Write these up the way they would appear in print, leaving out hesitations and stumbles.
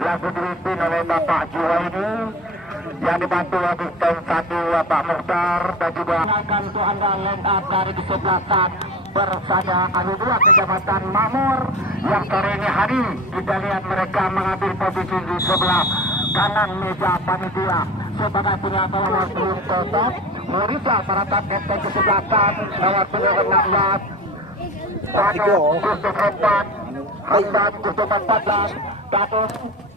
Lagu dipimpin oleh Bapak Juwaini yang dibantu asisten 1 Bapak Muhtar dan juga akan untuk Anda line up dari kesebelasan Persada Anu 2 Kecamatan Mamor yang sore ini hari kita lihat mereka mengambil posisi di sebelah kanan meja panitia sebagai penyata nomor belum tetap Murisa Paratat FT kesebelasan nomor 16 Pado Kusum 4 Hamdan Kusum 14 Gatot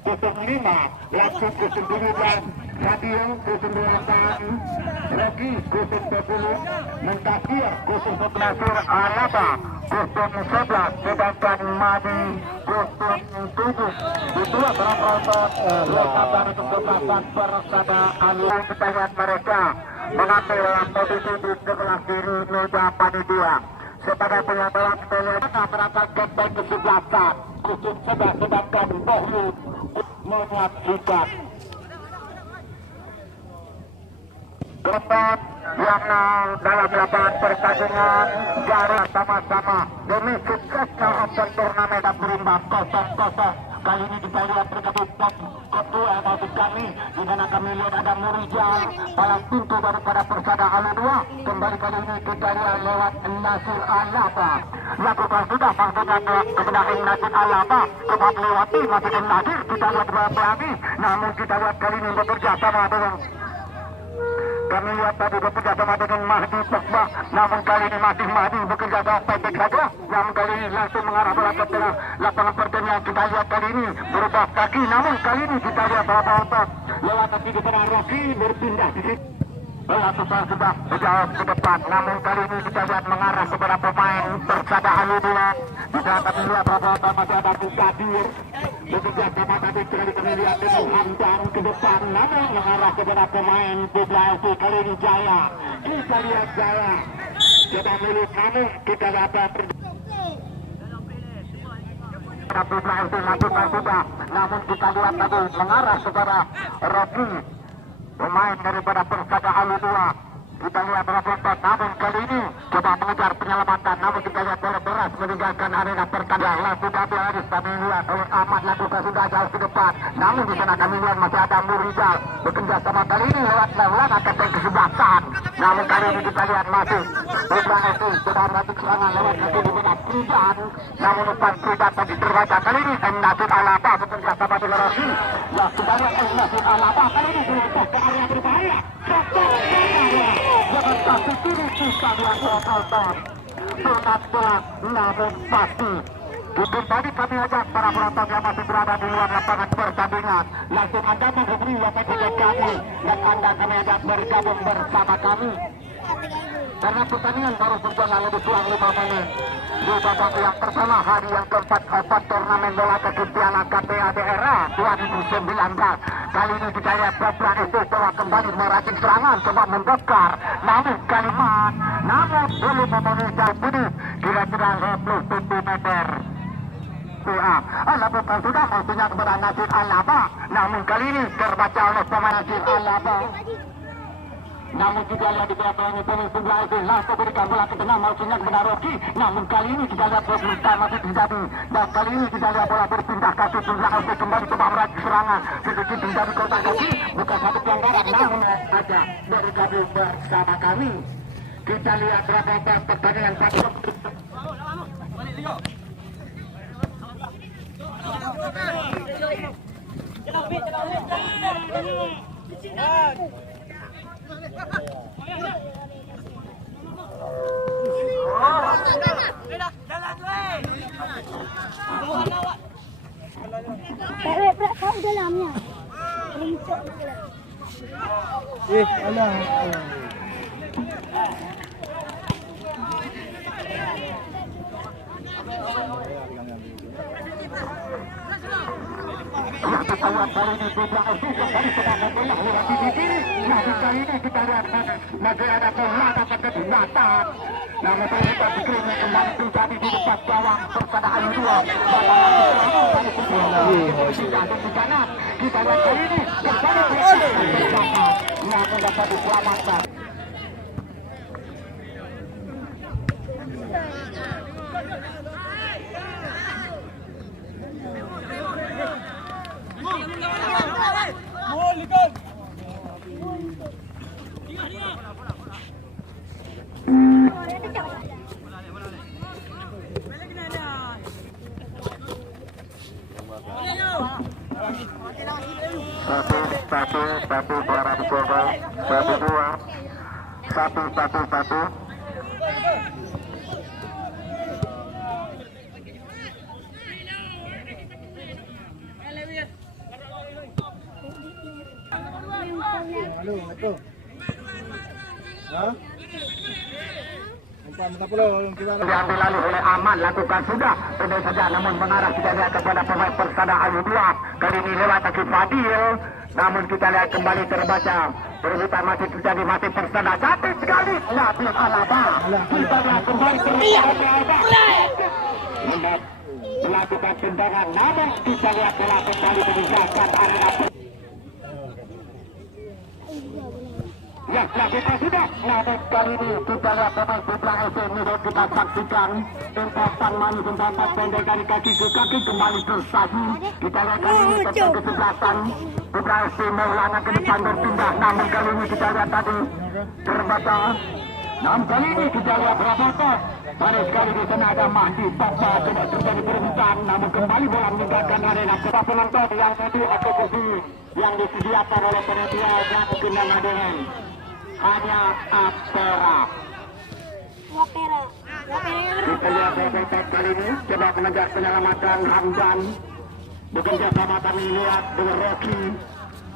Kusum 5 Laksud Kusum 12 Radio Kusum 8 Rocky Kusum 10 Mentakir Kusum 11 Alaba Kusum 11 sedangkan Madi Kusum 7 Itulah penonton lengkap dari kesebelasan Persada Anu. Kita lihat mereka mengambil posisi di sebelah kiri meja panitia sebagai penyatakan penyatakan berangkat genteng kesebelasan Kusum 11 sedangkan Bohlu menyaksikan keempat yang dalam lapangan pertandingan jarak sama-sama demi suksesnya open turnamen dan berimbang 0-0. Kali ini kita lihat bergabung ketua maksud kami di mana kami lihat ada Murijal palang pintu daripada Persada Anu 2. Kembali kali ini kita lihat lewat Nasir Alaba lakukan sudah maksudnya kebenaran Nasir Alaba kebat lewati masih Nasir kita lihat berapa lagi namun kita lihat kali ini bekerja sama dengan kami lihat tadi bekerja sama dengan Mahdi Pogba namun kali ini masih Mahdi bekerja sama pendek saja namun kali ini langsung mengarah bola ke tengah lapangan pertandingan. Kita lihat kali ini berubah kaki namun kali ini kita lihat bola otot lewat kaki di depan Rocky berpindah di situ lakukan sudah jauh ke depan namun kali ini kita lihat mengarah kepada pemain Persada Anu 2. Bisa kami lihat bola otot masih ada Kadir bekerja sama tadi kami lihat dengan Hamdan ke depan namun mengarah kepada pemain PBLT kali ini Jaya. Kita lihat Jaya coba milik namun kita dapat PBLT lakukan sudah namun kita lihat tadi mengarah kepada Rocky pemain daripada Persada Anu 2. Kita lihat berapa namun kali ini coba mengejar penyelamatan namun kita lihat bola beras meninggalkan arena pertandingan. Langsung diambil Aris kami lihat oleh Ahmad lakukan sudah jauh ke depan namun di sana kami lihat masih ada Murijal bekerja sama kali ini lewat lawan akan kesebelasan namun kali ini kita lihat masih Ibrahim itu sudah melakukan serangan lewat nanti di benak Pridan namun umpan Pridan tadi terbaca kali ini Nasir Alaba bekerja sama dengan Rocky yang sudah lihat Nasir Alaba kali ini dilempar ke area berbahaya jangan kasih kiri kita lihat penonton sunat-sunat namun pasti itu tadi kami ajak para penonton yang masih berada di luar lapangan pertandingan langsung Anda menghubungi WhatsApp kami dan Anda kami ajak bergabung bersama kami karena pertandingan baru berjalan lebih kurang 5 menit di babak yang pertama hari yang keempat turnamen bola kaki Piala KPA daerah 2019. Kali ini kita lihat Poplan itu telah kembali meracik serangan coba membongkar namun kalimat namun belum memenuhi budi kira-kira 27 meter. Lakukan sudah maksudnya kepada Nasir Alaba namun kali ini terbaca oleh pemain Nasir Alaba namun kita lihat di belakang pemain sebelah itu langsung berikan bola ke tengah maksudnya kepada Rocky namun kali ini kita lihat bola masih terjadi dan kali ini kita lihat bola berpindah kaki sebelah itu kembali coba meracik serangan sedikit terjadi kotak kaki bukan satu pelanggaran namun ada bergabung bersama kami. Kita lihat berapa pertandingan satu Kau dalamnya. Alah. Kita lihat kali ini Putra FC kembali sedang membelah lewat di kiri. Namun kali ini kita lihat masih ada bola dapat ketinggalan. Namun terlihat screen yang kembali terjadi di depan gawang Persada Ayu 2. Kita lihat kali ini namun dapat diselamatkan. Satu suara dicoba, 1-2, 1-1-1. Halo, ito. Ha? Diambil alih oleh Aman, lakukan sudah pendek saja namun mengarah kita lihat kepada pemain Persada Ayu 2. Kali ini lewat kaki Fadil, namun kita lihat kembali terbaca perebutan masih terjadi, masih Persada cantik sekali Nabil Alaba. Kita lihat kembali melakukan tendangan, namun kita lihat telah kembali meninggalkan arena. Ya, kita sudah. Namun kali ini kita lihat pemain Putra FC ini kita saksikan tentapan manis tentapan pendek dari kaki ke kaki kembali tersaji. Kita lihat kali ini tentang kesebelasan Putra FC Maulana ke depan berpindah. Namun kali ini kita lihat tadi terbaca. Namun kali ini kita lihat berapa. Pada sekali di sana ada Mahdi Papa coba terjadi perebutan. Namun kembali bola meninggalkan arena. Kita penonton yang tadi atau kursi yang disediakan oleh panitia yang mungkin dengan hanya Apera. Kita lihat beberapa kali ini coba mengejar penyelamatan Hamdan bekerja sama kami lihat dengan Rocky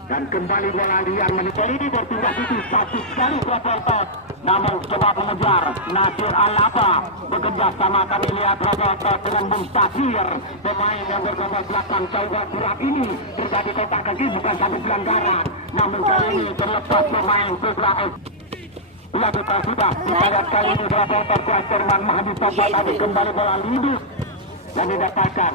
dan kembali bola liar menikah ini berpindah titik satu sekali beberapa namun coba mengejar Nasir Alaba bekerja sama kami lihat beberapa dengan Mustakir pemain yang bergabung belakang coba surat ini terjadi kontak kaki bukan satu pelanggaran namun kali ini terlepas pemain Putra FC. Ya kita sudah kita lihat kali ini berapa terkuat Terman Mahdi Papa tadi kembali bola lindus dan didapatkan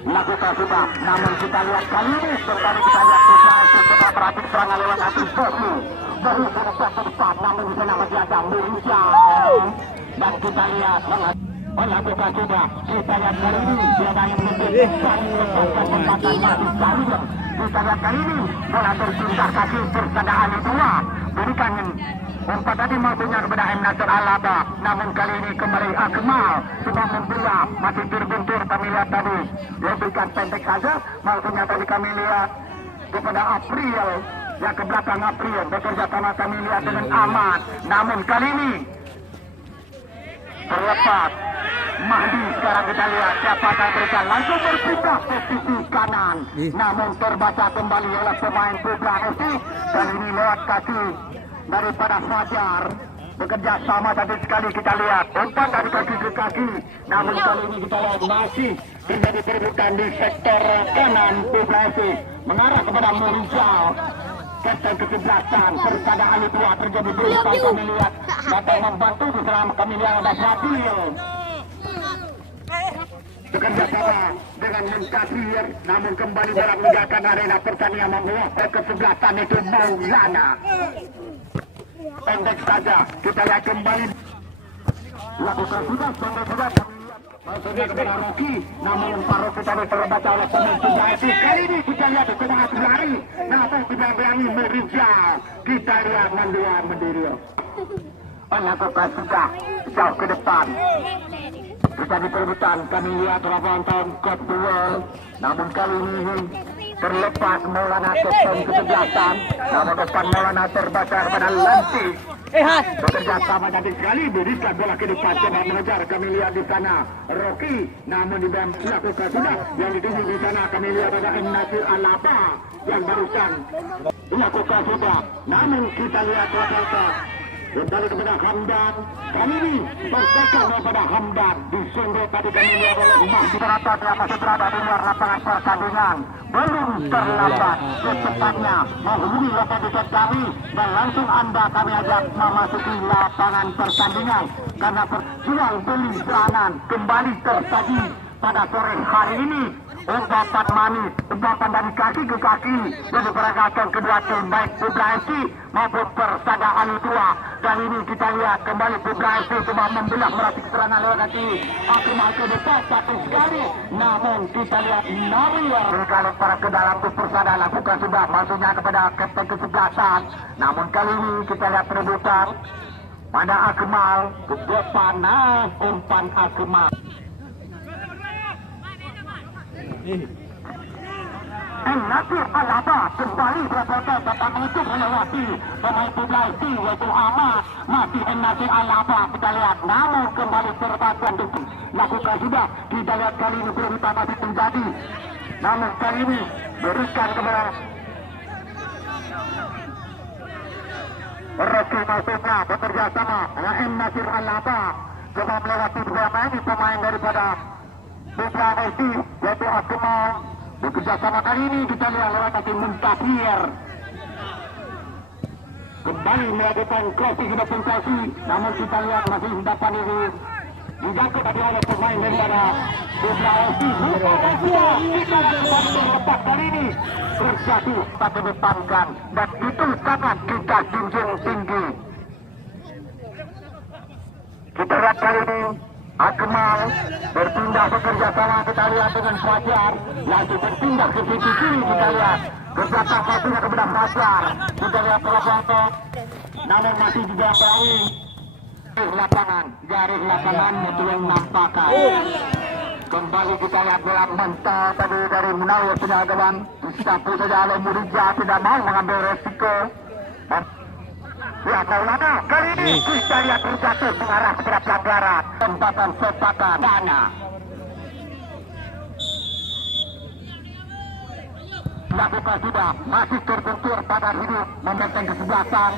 lakukan sudah namun kita lihat kali ini terkali kita lihat Putra FC coba berhasil serangan lewat atas Bosu baru terlepas ke depan namun di sana masih ada Murijau dan kita lihat lakukan sudah kita lihat kali ini tiada yang menentukan melepaskan tempatan Mahdi Sawir. Kita lihat kali ini bola terpindah kaki Persada Ayu 2 berikan umpan tadi maksudnya kepada M. Nasir Alaba namun kali ini kembali Akmal sudah membela masih terbentur kami lihat tadi dia berikan pendek saja maksudnya tadi kami lihat kepada April yang ke belakang April bekerja sama kami lihat dengan Aman namun kali ini terlepas Mahdi sekarang kita lihat siapa yang berikan langsung berpindah posisi kanan namun terbaca kembali oleh pemain Putra FC kali ini lewat kaki daripada Fajar bekerja sama tadi sekali kita lihat umpan dari kaki ke kaki namun kali ini kita lihat masih terjadi perebutan di sektor kanan Putra FC mengarah kepada Murijau Kapten ke-11 Persada Ayu 2 terjadi perebutan kami lihat datang membantu selama kami lihat ada Fadil bekerja sama dengan Munkasir namun kembali bola meninggalkan arena pertandingan menguasai ke-11 itu Maulana pendek saja kita lihat kembali lakukan sudah pendek sudah maksudnya kepada Rocky namun Rocky tadi terbaca oleh pemain Putra FC kali ini kita lihat semangat lari namun tidak berani Murijau kita lihat Mandua Mendiri lakukan sudah jauh ke depan kita di perebutan kami lihat Ravanton kedua namun kali ini terlepas Maulana Kapten kesebelasan, namun umpan Maulana terbaca kepada Lanti. Bekerja sama cantik sekali, berikan bola ke depan, coba mengejar. Kami lihat di sana Rocky, namun di dalam lakukan sudah yang ditunggu di sana. Kami lihat ada Nasir Alaba yang barusan dilakukan sudah, namun kita lihat rata-rata kembali kepada Hamdan. Kali ini bertekad kepada Hamdan, disundul tadi kami lihat oleh Mahdi Rata yang masih berada di luar lapangan pertandingan. Belum terlambat, secepatnya menghubungi lapangan dekat kami dan langsung Anda kami ajak memasuki lapangan pertandingan karena jual beli serangan kembali terjadi pada sore hari ini. Umpapan manis, umpapan dari kaki ke kaki yang diperagakan kedua tim baik Putra FC maupun Persada Ali Tua. Kali ini kita lihat kembali Putra FC coba membelah meracik serangan lewat nanti Akmal ke depan satu sekali, namun kita lihat Narir kalau para ke dalam Persada lakukan sudah maksudnya kepada kapten kesebelasan, namun kali ini kita lihat perebutan pada Akmal ke depan. Umpan Akmal Nasir Alaba kembali berpoten datang menutup melewati pemain Publasi yaitu Ahmad. Masih Nasir Alaba kita lihat, namun kembali terbatas lakukan sudah. Kita lihat kali ini berita masih terjadi, namun kali ini berikan kepada Rocky maksudnya bekerja sama dengan Nasir Alaba coba melewati pemain daripada Putra FC yaitu Akmal. Bekerja sama kali ini kita lihat lewat kaki Muntahir kembali melakukan crossing ke depan kaki, namun kita lihat masih dapat ini dijangkau tadi oleh pemain daripada Putra FC. Kita lepas kali ini terjatuh tak kedepankan dan itu sangat kita junjung tinggi. Kita lihat kali ini Akmal berpindah bekerja sama kita lihat dengan Fajar, langsung berpindah ke sisi kiri kita lihat kerja sama sudah kepada Fajar. Kita lihat Profoto, namun masih juga Bawi. Garis lapangan Mutulung nampakkan. Kembali kita lihat bola mental tadi dari Munawir Penagawan. Satu saja oleh Murija tidak mau mengambil resiko. Ya Maulana, kali ini kita lihat terjatuh mengarah kepada pelanggaran tempatan sepakan dana. Lakukan sudah, masih terbentur pada hidup membenteng kesebelasan.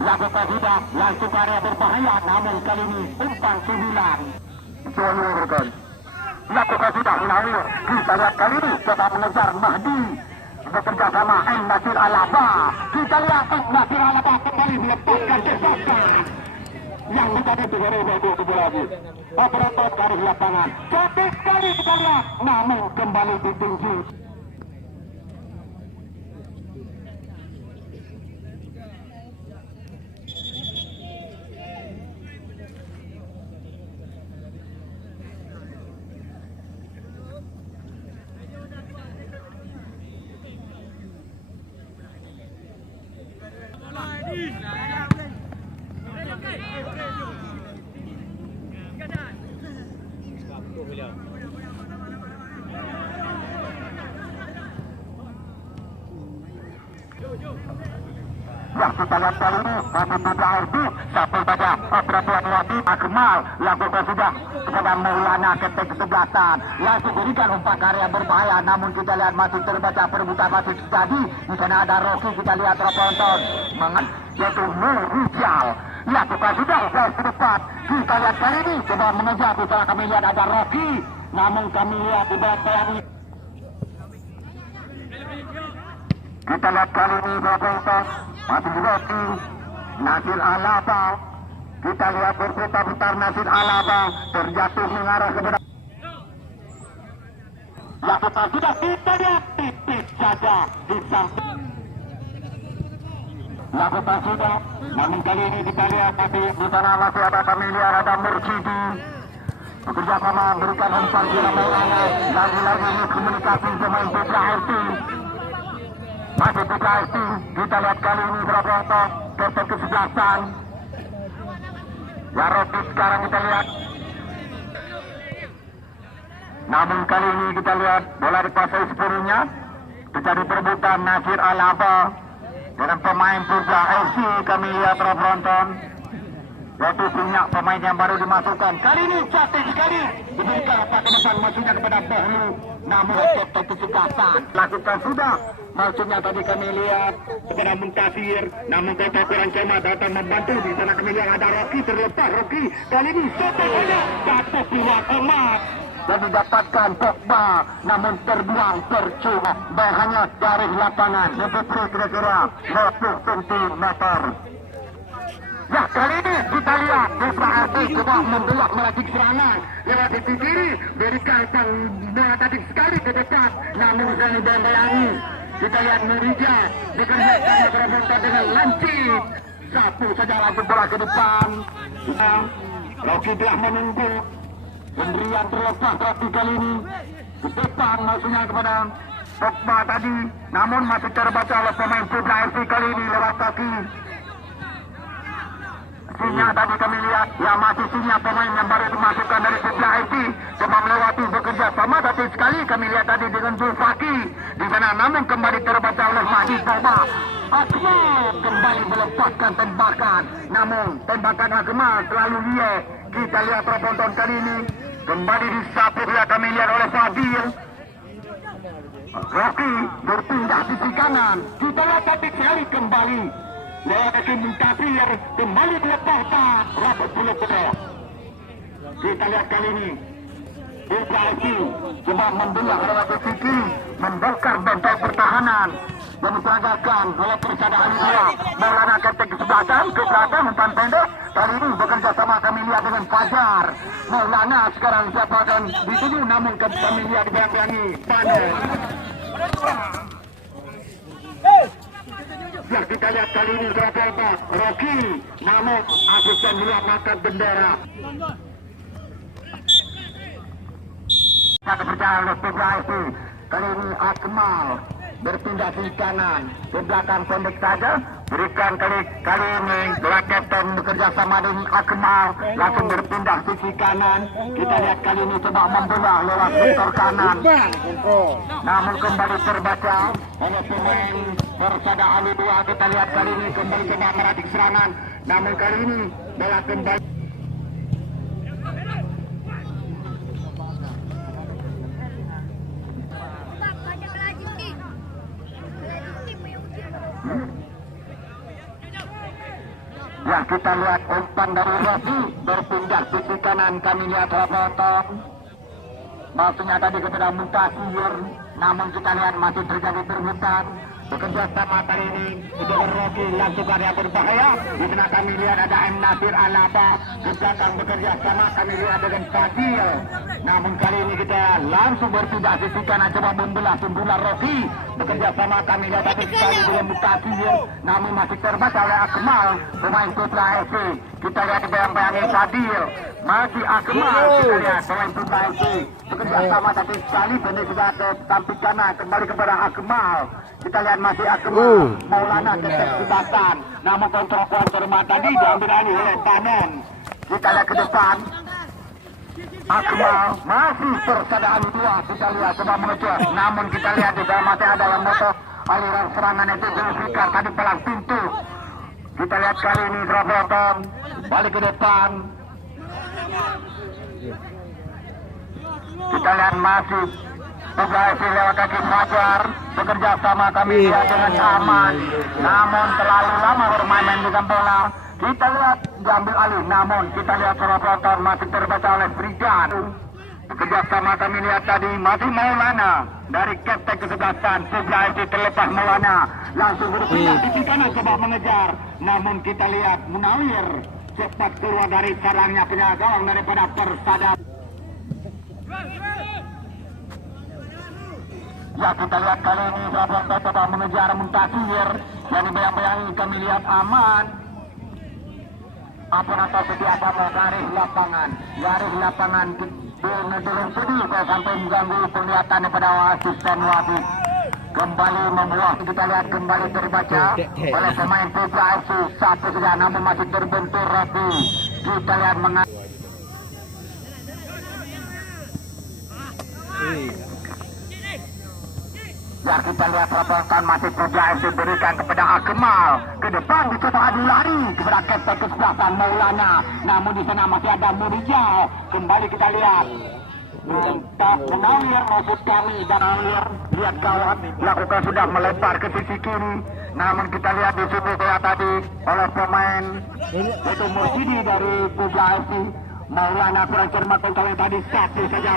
Lakukan sudah, langsung area berbahaya, namun kali ini umpan 9. Lakukan sudah, Munawir. Kita lihat kali ini coba mengejar Mahdi. Bekerja sama Nasir Alaba. Kita lihat Nasir Alaba kembali melepaskan kesakan yang menjadi negara baru lagi. Operator garis lapangan cantik sekali kita lihat, namun kembali ditinggi. Ya kita lihat kali ini masih tidak arti sampai pada peraturan wati Akmal lakukan sudah kepada Maulana kapten kesebelasan, langsung berikan umpan karya berbahaya, namun kita lihat masih terbaca perebutan masih terjadi. Di sana ada Rocky, kita lihat penonton yaitu Murijal lakukan sudah ke depan. Kita lihat kali ini coba mengejar, setelah kami lihat ada Rocky, namun kami lihat di bawah TNI. Kita lihat kali ini penonton masih Rocky, Nasir Alaba. Kita lihat berputar-putar Nasir Alaba terjatuh mengarah kepada lakukan sudah, kita lihat tipis saja di samping. Lakukan sudah, namun kali ini kita lihat masih di sana masih ada familiar, ada Mursyidi bekerja sama memberikan umpan ke Maulana. Lagi-lagi ini komunikasi pemain Putra FC. Masih Putra FC, kita lihat kali ini berapa kapten kesebelasan. Ya Rocky sekarang kita lihat Namun kali ini kita lihat bola dikuasai sepenuhnya. Terjadi perebutan Nasir Alaba dengan pemain Puja FC. Kami lihat para penonton, yaitu punya pemain yang baru dimasukkan. Kali ini cantik sekali diberikan pada depan, maksudnya kepada Bahru. Namun Kapten Kesegatan lakukan sudah. Maksudnya tadi kami lihat kepada Muntasir, namun kota kurang cermat datang membantu. Di sana kami lihat ada Rocky terlepas. Rocky kali ini setelahnya jatuh keluar emas dan didapatkan Pogba, namun terbuang percuma. Hanya dari lapangan lebih kira-kira 20 cm. Ya, kali ini kita lihat Putra FC coba membelak melanjut serangan lewat sisi kiri, berikan bola tadi sekali ke depan, namun Zani Bambayangi. Kita lihat Nurija dikerjakan berbontak dengan lancip, satu saja lagi bola ke depan. Rocky telah menunggu pemberian terlepas, tapi kali ini ke depan maksudnya kepada Pogba tadi, namun masih terbaca oleh pemain Putra FC kali ini lewat kaki. Sinya tadi kami lihat, ya masih Sinya pemain yang baru dimasukkan dari Putra FC, cuma melewati bekerja sama, tapi sekali kami lihat tadi dengan Zulfaki di sana, namun kembali terbaca oleh Mahdi Pogba. Akmal kembali melepaskan tembakan, namun tembakan Akmal terlalu liar. Kita lihat para penonton kali ini kembali disapu, ya kami lihat oleh Fadil. Rocky berpindah sisi kanan, kita lihat tapi sekali kembali lewat kaki Muntasir, kembali dilepaskan Robert Pulokoto. Kita lihat kali ini Putra FC coba membelah lewat sisi kiri, membongkar benteng pertahanan dan diperagakan oleh Persada Alidua. Maulana Kapten Kesebelasan ke belakang umpan pendek. Kali ini bekerja sama kami lihat dengan Fajar. Maulana sekarang siapa akan dituju, namun kami lihat dibayang-bayangi Panen. Ya, kita lihat kali ini berapa Rocky, namun asisten bola mangkat bendera. Kepercayaan oleh Putra FC. Kali ini Akmal berpindah di kanan, ke belakang pendek saja. Berikan kali ini bola Kapten bekerja sama dengan Akmal, langsung berpindah sisi kanan. Kita lihat kali ini coba membola lewat sektor kanan, namun kembali terbaca oleh pemain Persada Alidua. Kita lihat kali ini kembali coba meracik serangan, namun kali ini bola kembali. Ya, kita lihat umpan dari Rocky berpindah sisi kanan. Kami lihat potong, maksudnya tadi kepada Muntasir, namun kita lihat masih terjadi perebutan. Bekerja sama kali ini dengan Rocky langsung yang berbahaya. Di sana kami lihat ada M. Nasir Alaba ke belakang bekerja sama kami lihat dengan Fadil. Namun kali ini kita langsung berpindah sisi kanan coba membelah bola Rocky. Bekerja sama kami lihat tadi sekali dengan Muntasir, namun masih terbaca oleh Akmal pemain Putra FC. Kita lihat bayang-bayangi Fadil, masih Akmal. Kita lihat pemain Putra FC bekerja sama tapi sekali pendek sudah ke samping kanan, kembali kepada Akmal. Kita lihat masih Akmal, Maulana Kesebelasan, namun kontrol kuat termat tadi diambil alih oleh Panen. Kita lihat ke depan, Akmal masih Persada Alidua. Kita lihat coba mengejar, namun kita lihat di dalam masih ada yang motor aliran serangan itu Zulfikar tadi pelang pintu. Kita lihat kali ini Draboton balik ke depan. Kita lihat masih Putra FC lewat kaki Fajar, bekerja sama kami lihat dengan aman, namun terlalu lama bermain dengan bola. Kita lihat diambil alih, namun kita lihat Draboton masih terbaca oleh Frigan. Bekerja sama kami lihat tadi masih Maulana dari Kapten Kesebelasan. Putra FC terlepas Maulana, langsung berpindah di kanan coba mengejar, namun kita lihat Munawir cepat keluar dari sarangnya penjaga gawang daripada Persada. Ya, kita lihat kali ini Draboton coba mengejar Muntasir, yang dibayang-bayangi kami lihat aman. Apa atau setiap apa garis lapangan belum sedih kalau sampai mengganggu penglihatannya pada asisten wasit. Kembali membuat, kita lihat kembali terbaca oleh pemain Putra FC. Satu saja namun masih terbentur rapi. Kita lihat Ya kita lihat terobosan masih Puja FC berikan kepada Akmal. Ke depan dicoba adu lari kepada kapten kesebelasan Maulana. Namun di sana masih ada Murijal. Kembali kita lihat. Entah mengalir maupun kami dan mengalir. Lihat gawat. Lakukan sudah melebar ke sisi kiri. Namun kita lihat di sini kayak tadi oleh pemain itu Mursidi dari Puja FC. Maulana kurang cermat yang tadi satu saja.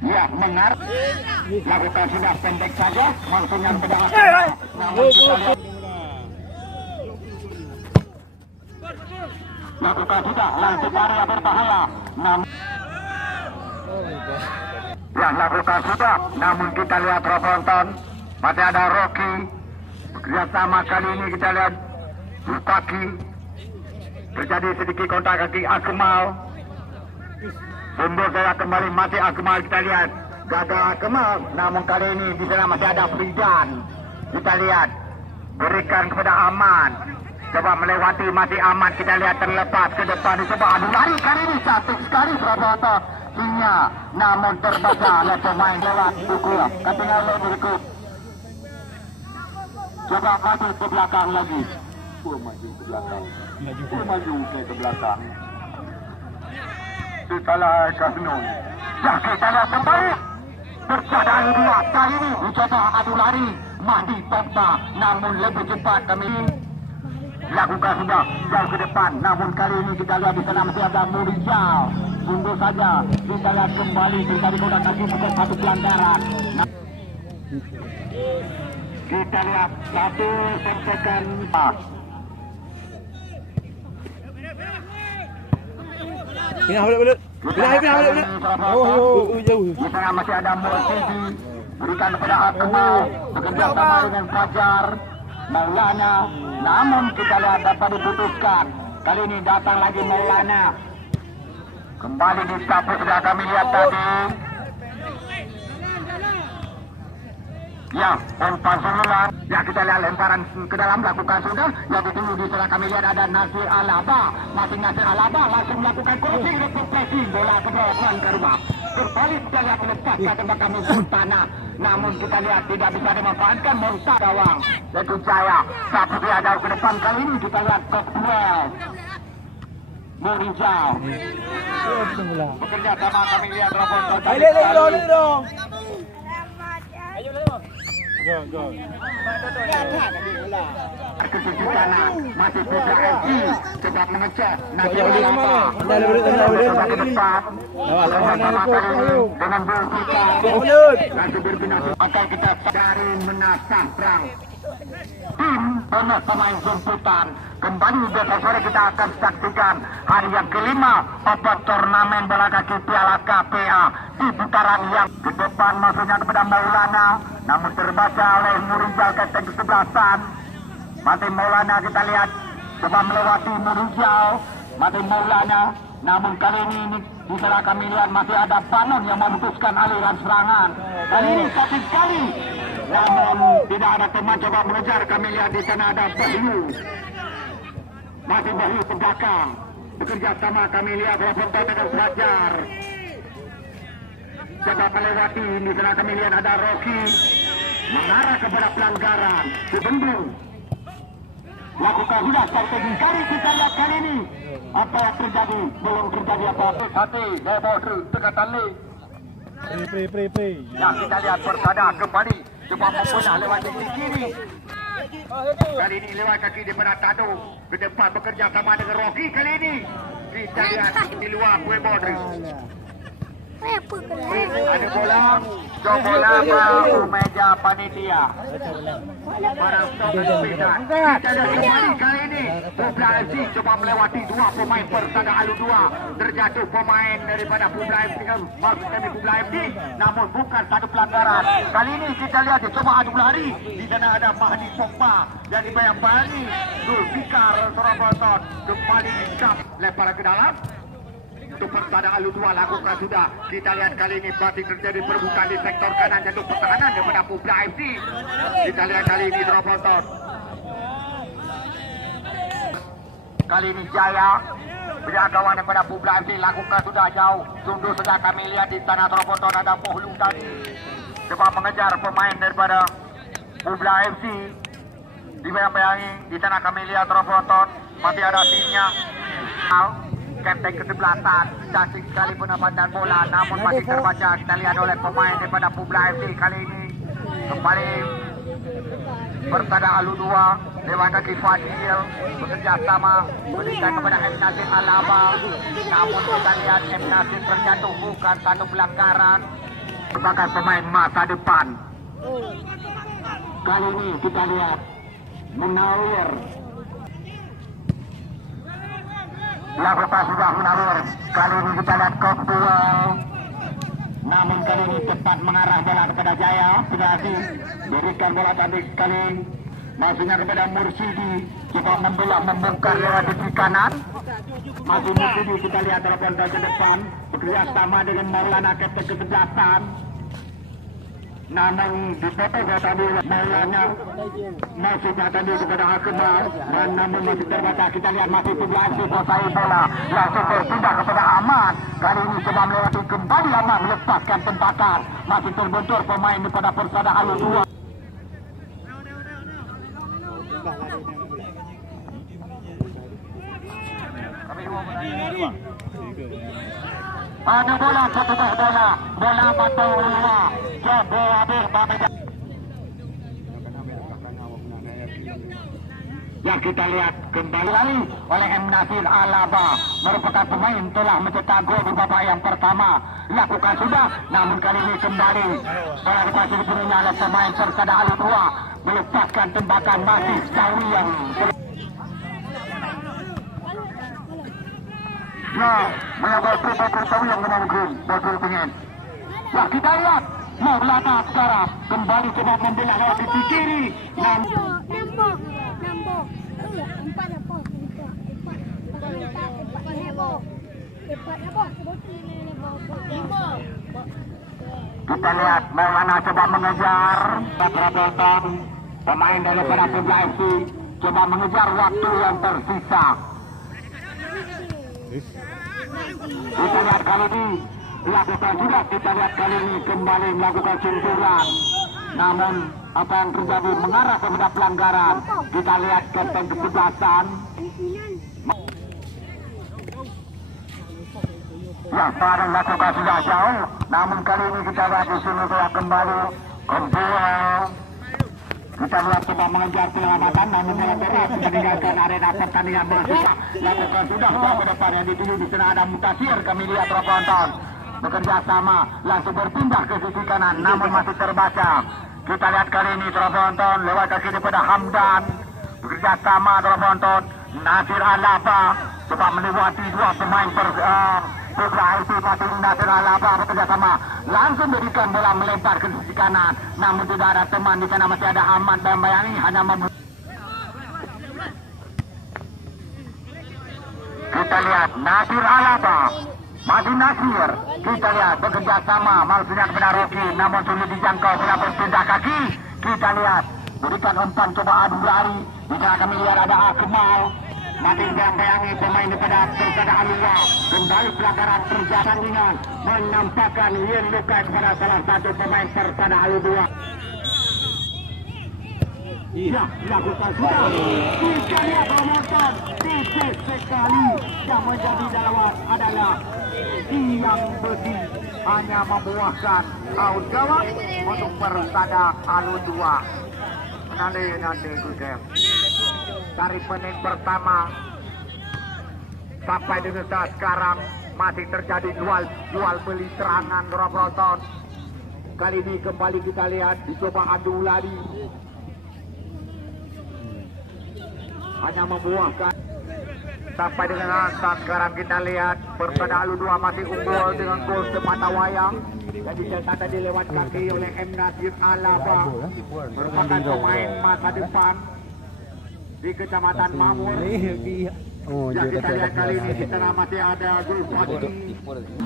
Ya, mengar. Lakukan sudah pendek saja, maksudnya pedang. Namun kita lihat. Lakukan sudah, langsung area berbahaya. Namun ya, lakukan sudah. Namun kita lihat Robonton. Masih ada Rocky. Bekerjasama kali ini kita lihat Bupaki. Terjadi sedikit kontak kaki Akmal. Mundur saya kembali masih Akmal, kita lihat gagal Akmal. Namun kali ini di sana masih ada Fridan. Kita lihat berikan kepada Aman. Coba melewati masih Aman, kita lihat terlepas ke depan. Coba adu lari kali ini cantik sekali Prabowo. Sinya namun terbaca oleh pemain lewat pukul. Ketinggalan berikut. Coba maju ke belakang lagi. Maju ke belakang. Maju ke belakang. Salah Kasnun. Ya kita lihat kembali. Bercadang dua kali ini. Mencoba adu lari. Mahdi Pogba. Namun lebih cepat kami. Lakukan sudah jauh ke depan. Namun kali ini kita lihat di sana masih ada Murijal. Tunggu saja. Kita lihat kembali. Kita dikodak kaki bukan satu pelanggaran. Kita lihat satu sentekan pas. Pindah balik. Oh, jauh. Di sana masih ada Mursidi. Berikan kepada Akmal. Bekerja sama dengan Fajar. Maulana. Namun kita lihat dapat diputuskan. Kali ini datang lagi Maulana. Kembali disapu sudah kami lihat tadi. Ya, umpan sundulan. Ya, kita lihat lemparan ke dalam lakukan sudah. Yang ditunggu di sana kami lihat ada Nasir Alaba. Masih Nasir Alaba langsung melakukan crossing untuk pressing bola ke bawah ke rumah. Berbalik kita lihat melepaskan tempat kami Sultana. Namun kita lihat tidak bisa dimanfaatkan Monta gawang. Yaitu Jaya. Sapu dia jauh ke depan kali ini kita lihat Coswell. Murijal. Bekerja sama kami lihat Robot. Ayo dong. Go. Masih Puja FC cepat mengecek. Dengan gol kita langsung berpindah. Akan kita dari menasah perang. Tim penuh pemain jemputan. Kembali besok sore kita akan saksikan hari yang kelima obat turnamen bola kaki Piala KPA di putaran yang ke depan maksudnya kepada Maulana. Namun terbaca oleh Murijal kapten kesebelasan. Masih Maulana kita lihat coba melewati Murijal. Masih Maulana. Namun kali ini di sana kami lihat masih ada Panon yang memutuskan aliran serangan. Kali ini sakit sekali. Namun tidak ada teman coba mengejar. Kami lihat di sana ada Bahyu. Masih Bahyu penggakang. Bekerja sama kami lihat Robonton dengan Fajar. Coba melewati di sana kami lihat ada Rocky. Mengarah kepada pelanggaran. Dibendung. Lakukan sudah strategi kali kita lihat kali ini. Apa yang terjadi? Belum terjadi apa-apa. Hati, Debo, dekatan Lee. Pre. Ya kita lihat Persada kembali. Coba mempunah lewat sisi kiri. Kali ini lewat kaki daripada Tado. Ke depan bekerja sama dengan Rocky kali ini. Kita lihat di luar Debo. Ada bola. Coba bola baru meja panitia. Barang stop dan kita lihat kembali kali ini. Puja FC coba melewati dua pemain Persada Alu 2. Terjatuh pemain daripada Puja FC. Maksud kami Puja FC. Namun bukan satu pelanggaran. Kali ini kita lihat dia coba adu lari. Di sana ada Mahdi Pogba. Dan di bayang Bali. Zulfikar Surabaya. Kembali di lemparan ke dalam. untuk persada Alu 2 lakukan sudah. Kita lihat kali ini masih terjadi perbukaan di sektor kanan jantung pertahanan daripada Publa FC. Kita lihat kali ini Droponton. Kali ini Jaya beri kawan daripada Publa FC lakukan sudah jauh. Sungguh sudah kami lihat di tanah Droponton ada Pohlu tadi. Coba mengejar pemain daripada Publa FC. Dibayang-bayangi di tanah kami lihat Droponton masih ada timnya. Kapten kesebelasan cantik sekali penempatan bola namun masih terbaca. Kita lihat oleh pemain daripada Publa FC kali ini kembali persada Alu 2 lewat kaki Fadil bekerja sama berikan kepada M. Nasir Alaba, namun kita lihat M. Nasir terjatuh bukan satu pelanggaran merupakan pemain masa depan. Kali ini kita lihat Munawir lakukan sudah Munawir. Kali ini kita lihat Kopua, namun kali ini cepat mengarah bola kepada Jaya. Sudah diberikan bola tadi kali masuknya kepada Mursidi, coba membelak membongkar lewat sisi kanan. Masuk Mursidi, kita lihat Droponton ke depan bekerja sama dengan Maulana kapten kesebelasan. Namun dipotong tadi Maulana masuknya tadi kepada Akmal, dan namun masih terbaca. Kita lihat masih berhasil kuasai bola, langsung berpindah kepada Ahmad. Kali ini coba melewati kembali Ahmad melepaskan tembakan, masih terbentur pemain daripada persada Alu 2. Ada bola, satu bola matang bola. Coba habis Bapak. Yang kita lihat kembali lagi oleh M. Nasir Alaba, merupakan pemain telah mencetak gol di babak yang pertama. Lakukan sudah, namun kali ini kembali bola dipasir dipenuhi oleh pemain persada Alu 2 melepaskan tembakan masih jauh yang melakukan tembakan jauh yang menanggung betul pengen. Nah kita lihat Maulana sekarang kembali coba membela lewat sisi kiri. Kita lihat Maulana coba mengejar Droponton, pemain daripada Publa FC coba mengejar waktu yang tersisa. Kita lihat kali ini lakukan sudah, kita lihat kali ini kembali melakukan sentuhan, namun apa yang terjadi mengarah kepada pelanggaran. Kita lihat kapten kesebelasan ya sekarang lakukan sudah jauh, namun kali ini kita lihat di sini telah kembali kedua. Kita lihat coba mengejar penyelamatan, namun bola berat meninggalkan arena pertandingan bola sudah. Lakukan sudah ke depan yang dituju di sana ada Mutasir. Kami lihat Droponton bekerja sama langsung berpindah ke sisi kanan, namun masih terbaca. Kita lihat kali ini Droponton lewat kaki daripada Hamdan bekerja sama Droponton. Nasir Alaba coba melewati dua pemain Publa FC. Masih Nasir Alaba bekerja sama langsung berikan bola melempar ke sisi kanan, namun tidak ada teman di sana. Masih ada Ahmad dan Bayani hanya kita lihat Nasir Alaba masih Nasir. Kita lihat bekerja sama maksudnya kepada Rocky, namun sulit dijangkau sudah berpindah kaki. Kita lihat berikan umpan coba adu lari. Di sana kami lihat ada Akmal. Masih bayangi pemain daripada persada Alu 2 kembali pelanggaran pertandingan menampakkan yellow card kepada salah satu pemain persada Alu 2. Ya, lakukan sudah. Kita lihat penonton tipis sekali. Yang menjadi lawan adalah tiang besi, hanya membuahkan out gawang untuk persada Alu 2. Nanti Gudem. Dari menit pertama sampai dengan saat sekarang masih terjadi jual beli serangan Droponton. Kali ini kembali kita lihat dicoba adu lari, hanya membuahkan sampai dengan saat sekarang. Kita lihat persada Alu 2 masih unggul dengan gol semata wayang dan dicetak tadi lewat kaki oleh M. Nasir Alaba, merupakan pemain masa depan di Kecamatan Mamur. Oh, Ya, dia kita kata lihat kali ini kita masih ada Zulfati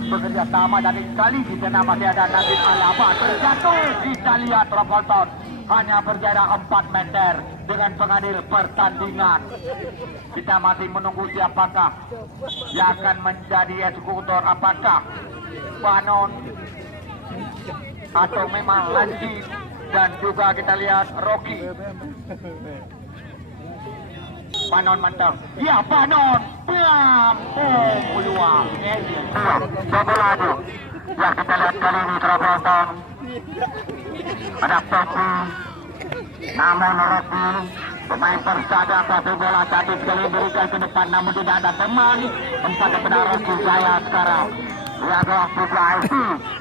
bekerja sama dan kali kita masih ada Nazim Alaba terjatuh. Kita lihat Roboton hanya berjarak 4 meter dengan pengadil pertandingan. Kita masih menunggu siapakah yang akan menjadi eksekutor, apakah Panon atau memang Lanci, dan juga kita lihat Rocky. Panon mantap. Ya, Panon. Bam. Oh, peluang. Double lagi. Ya, kita lihat kali ini Roboton. Ada Topi. Namun Rocky, pemain Persada tapi bola tadi sekali berikan ke depan, namun tidak ada teman. Empat kepada Rocky Jaya sekarang. Ya, gol Putra IC.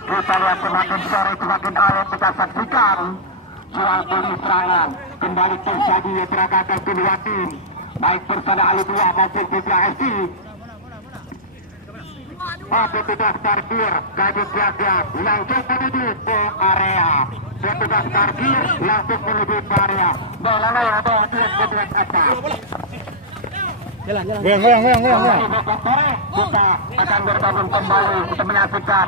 Kita lihat semakin sore semakin awal kita saksikan. Jual beli serangan kembali terjadi di peragatan kedua tim, baik Persada Ali 2 maupun Putra FC. Petugas parkir gadis siap langsung menuju ke area. Petugas parkir langsung menuju ke area. Bola ada di kedua atas. Jalan. Goyang. Kita akan bergabung kembali untuk menyaksikan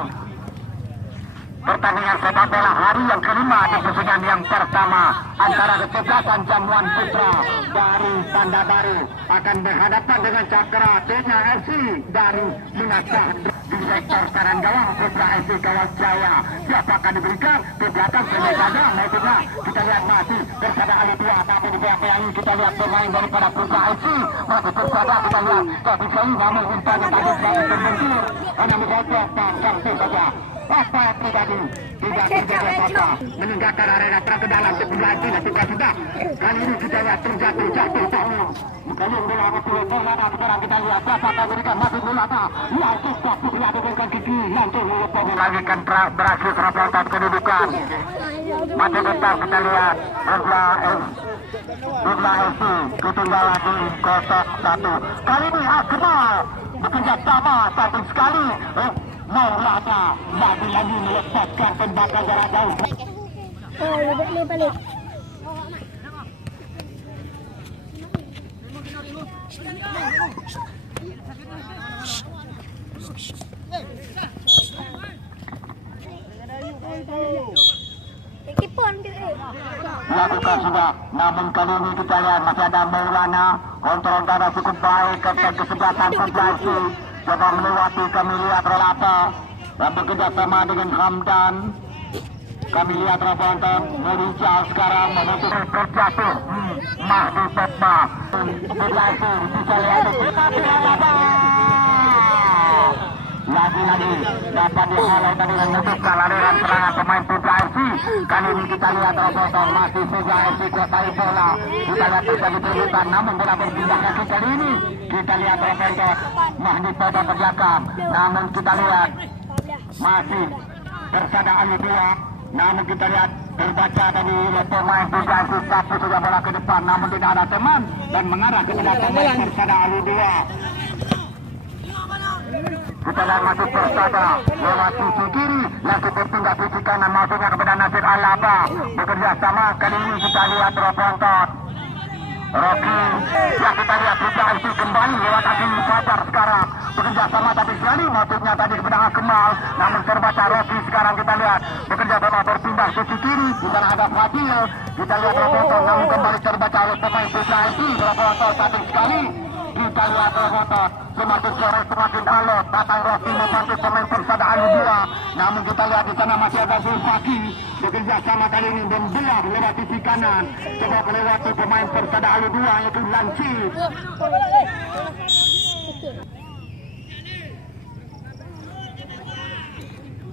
pertandingan sepak bola hari yang kelima di pertandingan yang pertama antara kesebelasan Jamuan Putra dari Tanda Baru akan berhadapan dengan Cakra Tena FC dari Minasa di sektor kanan gawang. Putra FC Kawal Jaya siapa akan diberikan kegiatan penjaga maksudnya kita lihat masih Persada Ali 2 tapi di belakang ini kita lihat pemain daripada Putra FC masih Persada kita lihat tapi sekali namun umpannya tadi sekali terbentur hanya menggocok dan kartu saja. Apa yang terjadi? Tidak terjadi apa-apa. Meninggalkan arena terang ke dalam sebelah tidak sudah. Kali ini kita lihat terjatuh tahun. Kali ini bola bola sekarang kita lihat siapa akan berikan masih bola langsung satu tidak diberikan kiki langsung lagi kan berhasil terapkan kedudukan. Masih tetap kita lihat Jumlah FC ketinggalan di 0-1. Kali ini Akmal bekerja sama satu sekali. Maulana lagi melepaskan tembakan jarak jauh. Oh, balik. Lakukan sudah, namun kali ini kita lihat masih ada Maulana. Kontrol darah cukup baik ke kesebelasan Persasi. Coba melewati, kami lihat Rolata dan bekerja sama dengan Hamdan. Kami lihat Roboton Merijal sekarang menutup terjatuh. Mahdi Pepma berhasil bisa lihat lagi dapat dihalau tadi menutup aliran serangan pemain Putra FC. Kali ini kita lihat Roboton masih Putra FC kuasai bola. Kita lihat terjadi perebutan namun bola berpindah kaki kali ini. Kita lihat Roboton Mahdi Pepma berjakam, namun kita lihat masih Persada Ali 2. Namun kita lihat terbaca dari pemain Putra FC tapi sudah bola ke depan namun tidak ada teman dan mengarah ke pemain Persada Ali 2. Kita lihat masih Persada lewat sisi kiri langsung berpindah sisi kanan maksudnya kepada Nasir Alaba bekerja sama. Kali ini kita lihat Roboton Rocky ya kita lihat Putra FC kembali lewat Asim Fajar sekarang bekerja sama tapi sekali maksudnya tadi kepada Akmal namun terbaca Rocky sekarang kita lihat bekerja sama berpindah sisi kiri di sana ada Fadil. Kita lihat Roboton namun kembali terbaca oleh pemain Putra FC. Roboton satu sekali kita lihat Roboton semakin sore semakin alot datang Rocky membantu pemain Persada Ali 2 namun kita lihat di sana masih ada Zulfaki bekerja sama kali ini membelah lewat sisi kanan coba melewati pemain Persada Ali 2 yaitu Lanci.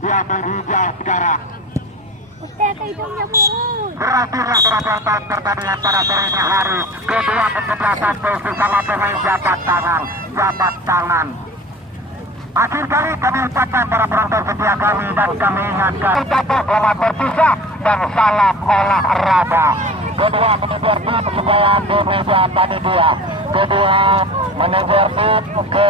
Dia berhijau sekarang. Berakhirlah Roboton pertandingan pada sore ini hari kedua kesebelasan bersama pemain jabat tangan. Akhir kali kami ucapkan para penonton setia kami dan kami ingatkan jatuh selamat berpisah dan salam olahraga. Kedua manajer tim supaya di meja panitia. Kedua manajer tim ke